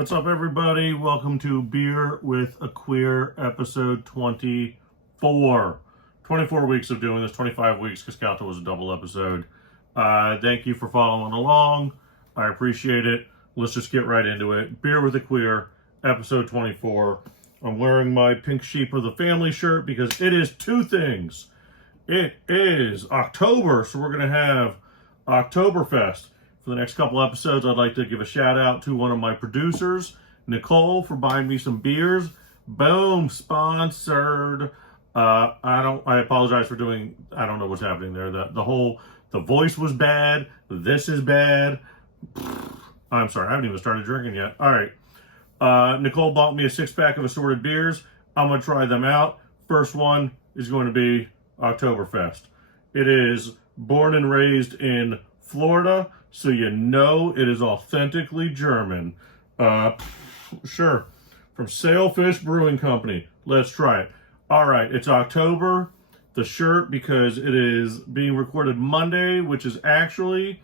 What's up, everybody? Welcome to Beer with a Queer, episode 24. 24 weeks of doing this, 25 weeks because Calta was a double episode. Thank you for following along. I appreciate it. Let's just get right into it. Beer with a Queer, episode 24. I'm wearing my Pink Sheep of the Family shirt because it is two things. It is October, so we're going to have Oktoberfest. For the next couple episodes, I'd like to give a shout out to one of my producers, Nicole, for buying me some beers. Boom, sponsored. I apologize for doing, I don't know what's happening there. The voice was bad. This is bad. I'm sorry, I haven't even started drinking yet. All right. Nicole bought me a 6-pack of assorted beers. I'm going to try them out. First one is going to be Oktoberfest. It is born and raised in Florida, so you know it is authentically German. Sure. From Sailfish Brewing Company. Let's try it. All right, it's October. The shirt, because it is being recorded Monday, which is actually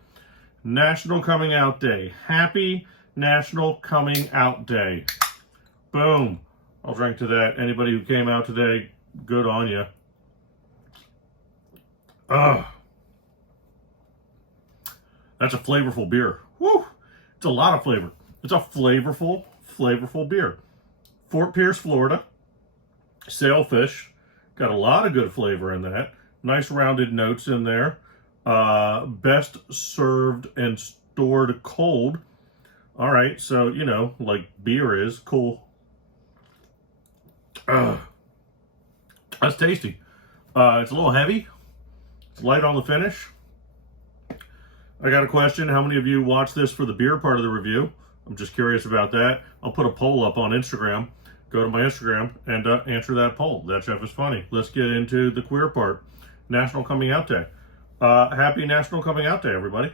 National Coming Out Day. Happy National Coming Out Day. Boom. I'll drink to that. Anybody who came out today, good on you. That's a flavorful beer. Woo! It's a lot of flavor. It's a flavorful beer. Fort Pierce, Florida. Sailfish. Got a lot of good flavor in that. Nice rounded notes in there. Best served and stored cold. All right, so, you know, like beer is cool. That's tasty. It's a little heavy. It's light on the finish. I got a question. How many of you watch this for the beer part of the review? I'm just curious about that. I'll put a poll up on Instagram. Go to my Instagram and answer that poll. That Jeff is funny. Let's get into the queer part. National Coming Out Day. Happy National Coming Out Day, everybody.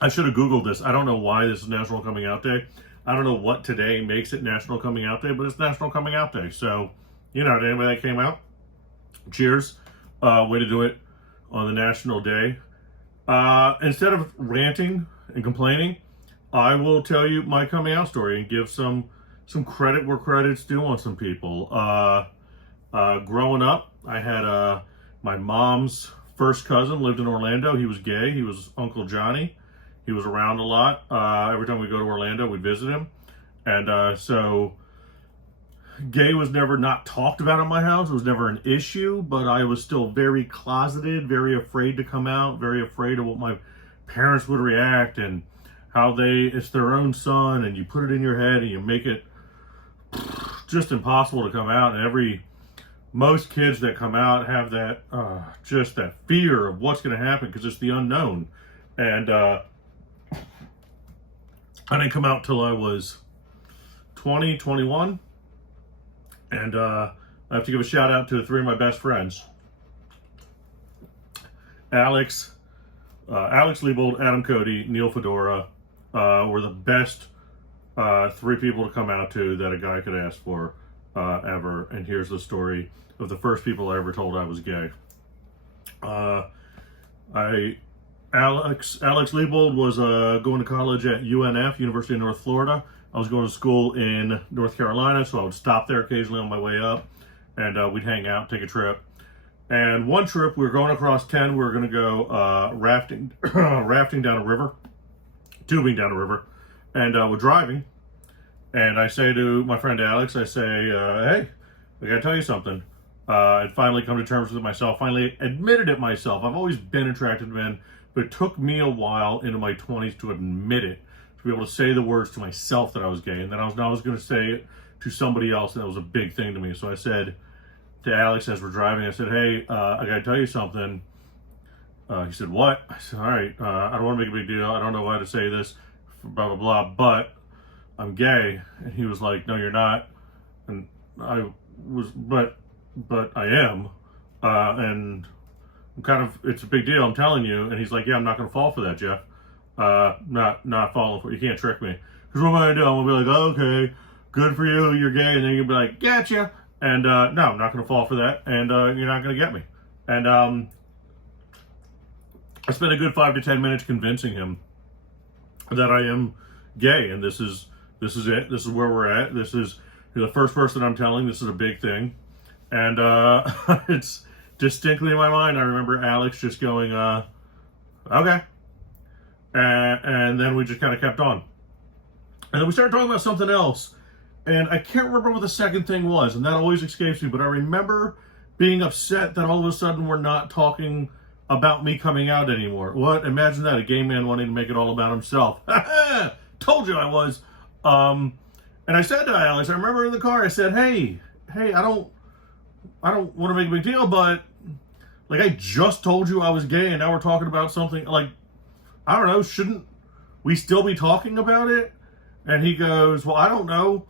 I should have Googled this. I don't know why this is National Coming Out Day. I don't know what today makes it National Coming Out Day, but it's National Coming Out Day. So, you know, to anybody that came out, cheers. Way to do it on the National Day. Instead of ranting and complaining, I will tell you my coming out story and give some credit where credit's due on some people. Growing up, I had my mom's first cousin lived in Orlando. He was gay. He was Uncle Johnny. He was around a lot. Every time we go to Orlando, we'd visit him. And so gay was never not talked about in my house. It was never an issue, but I was still very closeted, very afraid to come out, very afraid of what my parents would react and how it's their own son, and you put it in your head and you make it just impossible to come out. And most kids that come out have that, just that fear of what's going to happen because it's the unknown. And I didn't come out till I was 20, 21. And I have to give a shout out to 3 of my best friends. Alex Liebold, Adam Cody, Neil Fedora were the best 3 people to come out to that a guy could ask for ever. And here's the story of the first people I ever told I was gay. Alex Liebold was going to college at UNF, University of North Florida. I was going to school in North Carolina, so I would stop there occasionally on my way up, and we'd hang out, take a trip. And one trip, we were going across 10. We were going to go rafting down a river, tubing down a river, and we're driving. And I say to my friend Alex, I say, hey, I got to tell you something. I'd finally come to terms with it myself, finally admitted it myself. I've always been attracted to men, but it took me a while into my 20s to admit it, to be able to say the words to myself that I was gay, and then I was going to say it to somebody else, and that was a big thing to me. So I said to Alex as we're driving, I said, hey, I got to tell you something. He said, what? I said, all right, I don't want to make a big deal. I don't know why to say this, blah, blah, blah, but I'm gay. And he was like, no, you're not. And I was, but I am. And I'm kind of, it's a big deal, I'm telling you. And he's like, yeah, I'm not going to fall for that, Jeff. Not falling for it. You can't trick me. Because what am I going to do? I'm going to be like, oh, okay, good for you, you're gay. And then you'll be like, gotcha. And no, I'm not going to fall for that. And you're not going to get me. And I spent a good 5 to 10 minutes convincing him that I am gay, and this is it. This is where we're at. This is, you're the first person I'm telling. This is a big thing, and it's distinctly in my mind. I remember Alex just going, "Okay," and then we just kind of kept on, and then we started talking about something else, and I can't remember what the second thing was, and that always escapes me. But I remember being upset that all of a sudden we're not talking about me coming out anymore. What? Imagine that, a gay man wanting to make it all about himself. Told you I was. And I said to Alex, I remember in the car, I said, hey, I don't want to make a big deal, but like, I just told you I was gay, and now we're talking about something like, I don't know, shouldn't we still be talking about it? And he goes, well, I don't know.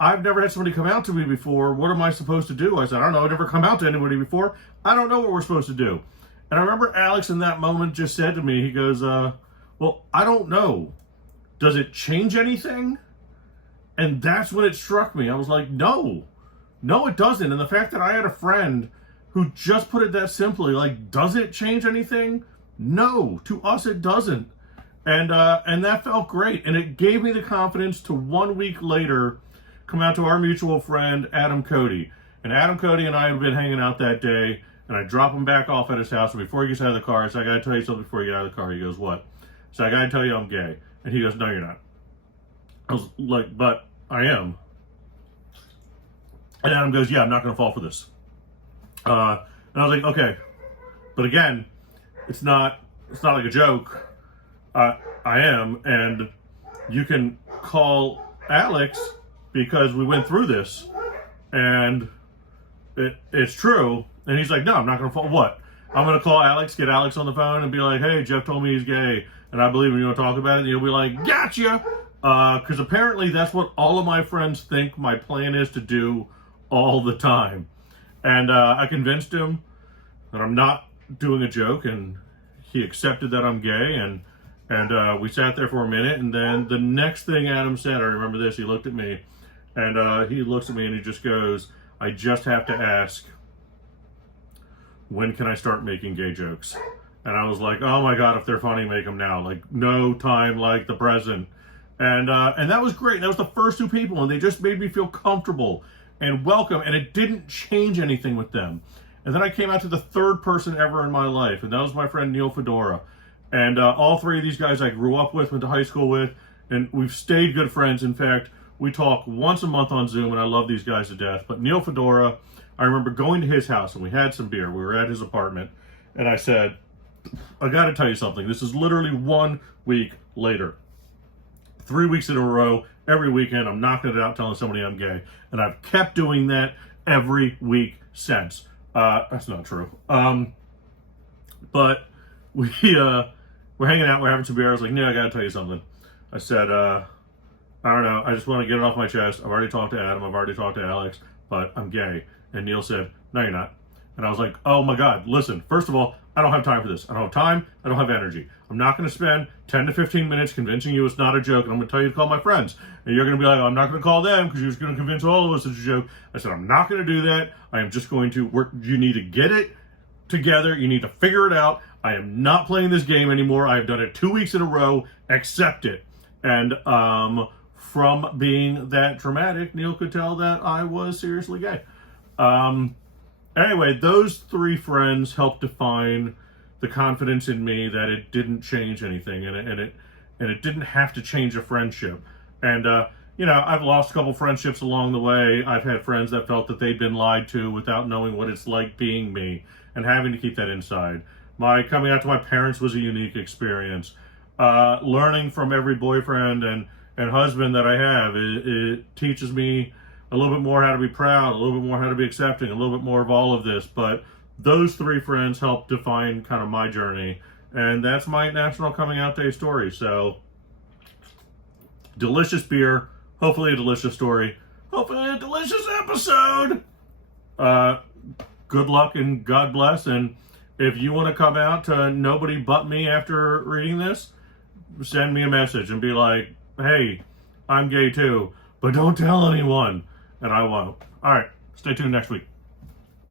I've never had somebody come out to me before. What am I supposed to do? I said, I don't know. I've never come out to anybody before. I don't know what we're supposed to do. And I remember Alex in that moment just said to me, he goes, well, I don't know. Does it change anything? And that's when it struck me. I was like, no, it doesn't. And the fact that I had a friend who just put it that simply, like, does it change anything? No, to us it doesn't. And that felt great. And it gave me the confidence to 1 week later come out to our mutual friend, Adam Cody. And Adam Cody and I had been hanging out that day, and I drop him back off at his house. And before he gets out of the car, I said, I gotta tell you something before you get out of the car. He goes, what? So I gotta tell you I'm gay. And he goes, no, you're not. I was like, but I am. And Adam goes, yeah, I'm not gonna fall for this. And I was like, okay. But again, it's not like a joke. I am, and you can call Alex because we went through this, and it's true. And he's like, no, I'm not going to fall. What? I'm going to call Alex, get Alex on the phone, and be like, hey, Jeff told me he's gay, and I believe him. You want to talk about it? And he'll be like, gotcha! Because apparently that's what all of my friends think my plan is to do all the time. And I convinced him that I'm not doing a joke, and he accepted that I'm gay, and we sat there for a minute, and then the next thing Adam said, I remember this, he looked at me, and he looks at me and he just goes, I just have to ask, when can I start making gay jokes? And I was like, oh my God, if they're funny, make them now. Like, no time like the present. And that was great. That was the first two people, and they just made me feel comfortable and welcome, and it didn't change anything with them. And then I came out to the third person ever in my life, and that was my friend Neil Fedora. And all three of these guys I grew up with, went to high school with, and we've stayed good friends. In fact, we talk once a month on Zoom, and I love these guys to death. But Neil Fedora, I remember going to his house, and we had some beer. We were at his apartment, and I said, I got to tell you something. This is literally 1 week later. 3 weeks in a row, every weekend, I'm knocking it out telling somebody I'm gay. And I've kept doing that every week since. That's not true. But we're hanging out, we're having some beer. I was like, I gotta tell you something. I said, I don't know, I just want to get it off my chest. I've already talked to Adam, I've already talked to Alex, but I'm gay. And Neil said, no, you're not. And I was like, oh my God, listen, first of all, I don't have time for this. I don't have time, I don't have energy. I'm not going to spend 10 to 15 minutes convincing you it's not a joke, and I'm going to tell you to call my friends. And you're going to be like, I'm not going to call them because you're just going to convince all of us it's a joke. I said, I'm not going to do that. I am just going to work. You need to get it together. You need to figure it out. I am not playing this game anymore. I have done it 2 weeks in a row. Accept it. And from being that dramatic, Neil could tell that I was seriously gay. Anyway, those three friends helped define the confidence in me that it didn't change anything, and it didn't have to change a friendship. And I've lost a couple friendships along the way. I've had friends that felt that they'd been lied to without knowing what it's like being me and having to keep that inside. My coming out to my parents was a unique experience. Learning from every boyfriend and husband that I have, it teaches me a little bit more how to be proud, a little bit more how to be accepting, a little bit more of all of this. But those three friends helped define kind of my journey. And that's my National Coming Out Day story. So, delicious beer, hopefully a delicious story, hopefully a delicious episode. Good luck and God bless. And if you want to come out to nobody but me after reading this, send me a message and be like, hey, I'm gay too, but don't tell anyone. And I won't. All right, stay tuned next week.